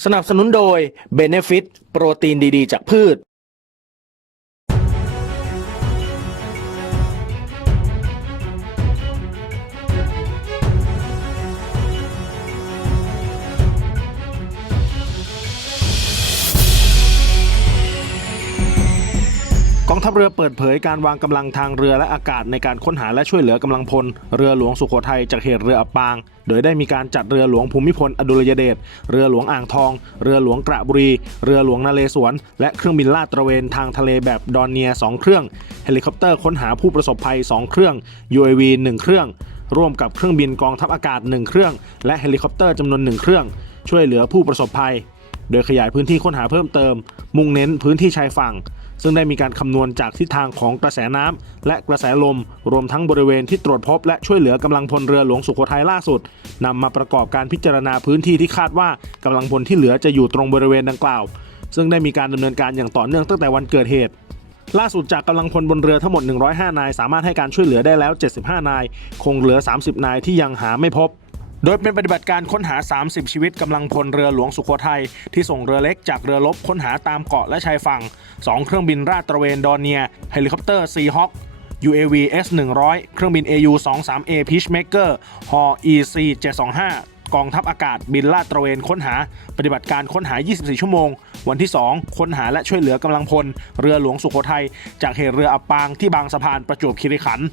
สนับสนุนโดย Benefit โปรตีนดีๆจากพืชกองทัพเรือเปิดเผยการวางกำลังทางเรือและอากาศในการค้นหาและช่วยเหลือกำลังพลเรือหลวงสุโขทัยจากเหตุเรืออับปางโดยได้มีการจัดเรือหลวงภูมิพลอดุลยเดชเรือหลวงอ่างทองเรือหลวงกระบุรีเรือหลวงนเรศวรและเครื่องบินลาดตระเวนทางทะเลแบบดอนเนีย2เครื่องเฮลิคอปเตอร์ค้นหาผู้ประสบภัย2เครื่อง UAV 1เครื่องร่วมกับเครื่องบินกองทัพอากาศ1เครื่องและเฮลิคอปเตอร์จำนวน1เครื่องช่วยเหลือผู้ประสบภัยโดยขยายพื้นที่ค้นหาเพิ่มเติมมุ่งเน้นพื้นที่ชายฝั่งซึ่งได้มีการคำนวณจากทิศทางของกระแสน้ำและกระแสลมรวมทั้งบริเวณที่ตรวจพบและช่วยเหลือกำลังพลเรือหลวงสุโขทัยล่าสุดนำมาประกอบการพิจารณาพื้นที่ที่คาดว่ากำลังพลที่เหลือจะอยู่ตรงบริเวณดังกล่าวซึ่งได้มีการดำเนินการอย่างต่อเนื่องตั้งแต่วันเกิดเหตุล่าสุดจากกำลังพลบนเรือทั้งหมด105นายสามารถให้การช่วยเหลือได้แล้ว75นายคงเหลือ30นายที่ยังหาไม่พบโดยเป็นปฏิบัติการค้นหา30ชีวิตกำลังพลเรือหลวงสุโขทัยที่ส่งเรือเล็กจากเรือรบค้นหาตามเกาะและชายฝั่ง2เครื่องบินราดตระเวนดอนเนียเฮลิคอปเตอร์ Seahawk UAV S-100 เครื่องบิน AU-23A Peacemaker ฮอ EC 725กองทัพอากาศบินลาดตระเวนค้นหาปฏิบัติการค้นหา24ชั่วโมงวันที่2ค้นหาและช่วยเหลือกำลังพลเรือหลวงสุโขทัยจากเหตุเรืออับปางที่บางสะพานประจวบคีรีขันธ์